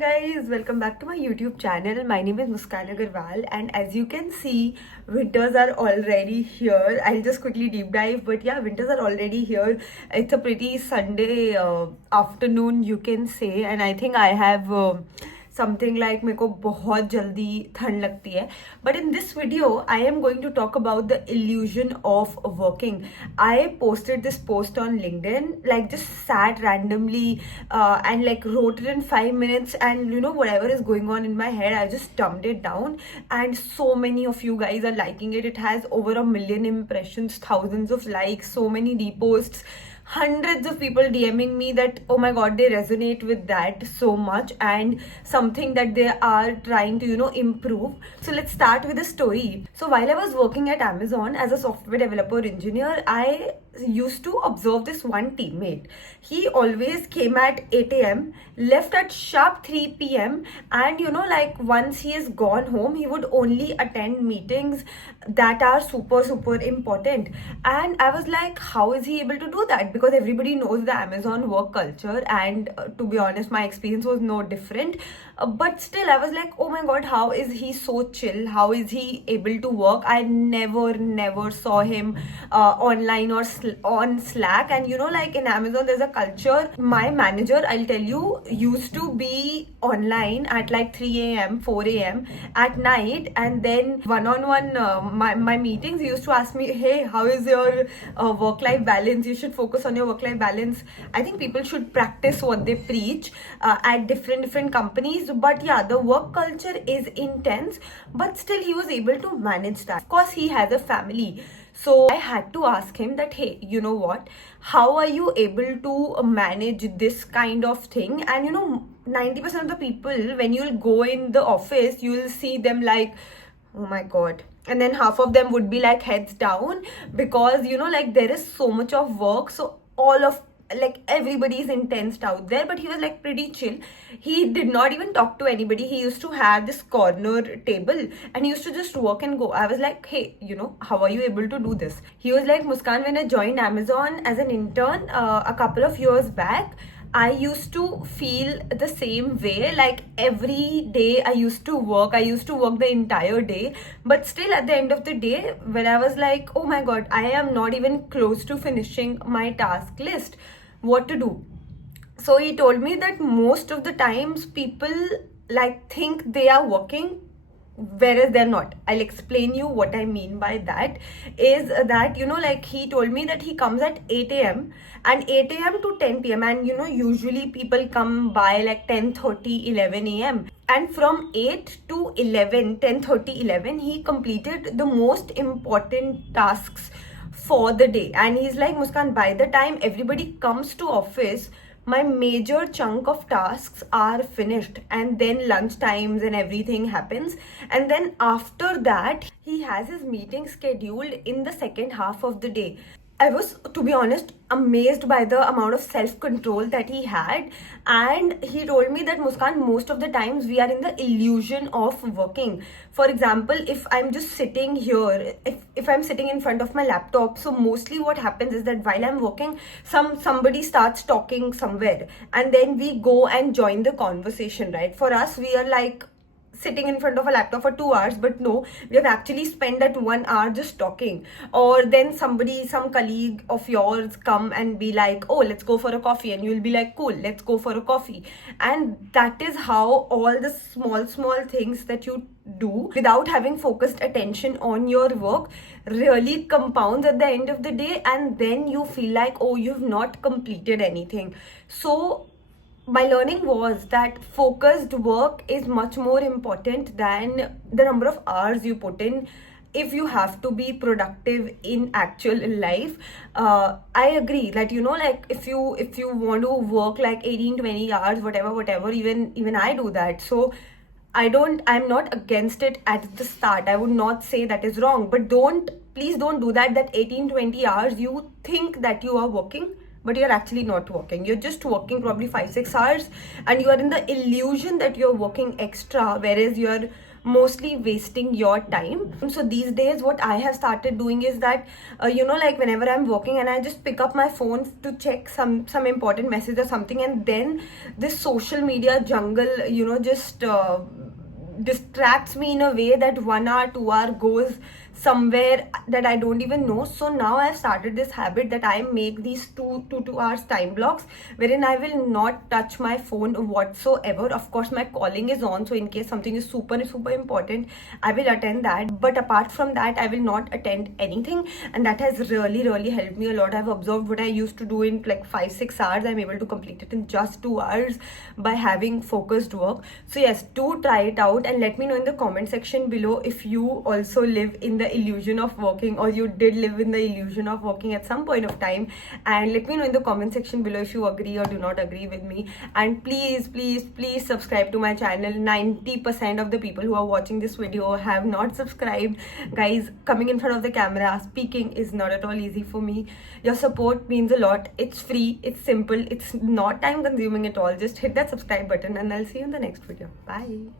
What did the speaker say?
guys, welcome back to my YouTube channel. My name is Muskan Agarwal, and as you can see, winters are already here. I'll just quickly deep dive, but yeah, winters are already here. It's a pretty Sunday afternoon, you can say, and I think I have something like मेरे को बहुत जल्दी ठंड लगती है. But in this video, I am going to talk about the illusion of working. I posted this post on LinkedIn, like just sat randomly and like wrote it in 5 minutes, and you know whatever is going on in my head, I just dumped it down, and so many of you guys are liking it. It has over 1 million impressions, thousands of likes, so many reposts, hundreds of people DMing me that oh my god, they resonate with that so much and something that they are trying to improve. So let's start with a story. So while I was working at Amazon as a software developer engineer, I used to observe this one teammate. He always came at 8 a.m, left at sharp 3 p.m, and like once he is gone home, he would only attend meetings that are super important. And I was like, how is he able to do that? Because everybody knows the Amazon work culture, and to be honest, my experience was no different. But still, I was like, oh my god, how is he so chill? How is he able to work? I never saw him online or on Slack. And like in Amazon, there's a culture. My manager, I'll tell you, used to be online at like 3 a.m, 4 a.m at night, and then one-on-one my meetings, he used to ask me, hey, how is your work-life balance? You should focus on your work-life balance. I think people should practice what they preach at different companies. But yeah, the work culture is intense, but still he was able to manage that. Of course, he has a family. So I had to ask him that, hey, you know what? How are you able to manage this kind of thing? And 90% of the people, when you'll go in the office, you'll see them like, oh my god. And then half of them would be like heads down because, like there is so much of work. So all of like everybody is intensed out there, but he was like pretty chill. He did not even talk to anybody. He used to have this corner table and he used to just work and go. I was like, hey, how are you able to do this? He was like, Muskan, when I joined Amazon as an intern a couple of years back, I used to feel the same way. Like every day I used to work the entire day, but still at the end of the day, when I was like, oh my god, I am not even close to finishing my task list, what to do? So he told me that most of the times people like think they are working, whereas they're not. I'll explain you what I mean by that. Is that like he told me that he comes at 8 a.m and 8 a.m to 10 p.m, and usually people come by like 10:30 11 a.m, and from 8 to 11 10:30 11 he completed the most important tasks for the day. And he's like, Muskan, by the time everybody comes to office, my major chunk of tasks are finished, and then lunch times and everything happens. And then after that, he has his meeting scheduled in the second half of the day. I was, to be honest, amazed by the amount of self-control that he had. And he told me that, Muskan, most of the times we are in the illusion of working. For example, if I'm just sitting here, if I'm sitting in front of my laptop, so mostly what happens is that while I'm working, somebody starts talking somewhere, and then we go and join the conversation, right? For us, we are like sitting in front of a laptop for 2 hours, but no, we have actually spent that 1 hour just talking. Or then some colleague of yours come and be like, oh, let's go for a coffee, and you'll be like, cool, let's go for a coffee. And that is how all the small things that you do without having focused attention on your work really compounds at the end of the day, and then you feel like, oh, you've not completed anything. So my learning was that focused work is much more important than the number of hours you put in if you have to be productive in actual life. I agree that like if you want to work like 18-20 hours, whatever, even I do that. So I'm not against it at the start. I would not say that is wrong, but please don't do that 18-20 hours you think that you are working, but you're actually not working. You're just working probably 5-6 hours, and you are in the illusion that you're working extra, whereas you're mostly wasting your time. So these days what I have started doing is that like whenever I'm working and I just pick up my phone to check some important message or something, and then this social media jungle just distracts me in a way that 1 hour 2 hour goes somewhere that I don't even know. So now I've started this habit that I make these 2 hours time blocks wherein I will not touch my phone whatsoever. Of course my calling is on, so in case something is super important, I will attend that, but apart from that I will not attend anything. And that has really helped me a lot. I've observed what I used to do in like 5-6 hours, I'm able to complete it in just 2 hours by having focused work. So yes, do try it out and let me know in the comment section below if you also live in the illusion of working, or you did live in the illusion of working at some point of time. And let me know in the comment section below if you agree or do not agree with me. And please subscribe to my channel. 90% of the people who are watching this video have not subscribed. Guys, coming in front of the camera speaking is not at all easy for me. Your support means a lot. It's free, it's simple, it's not time consuming at all. Just hit that subscribe button and I'll see you in the next video. Bye.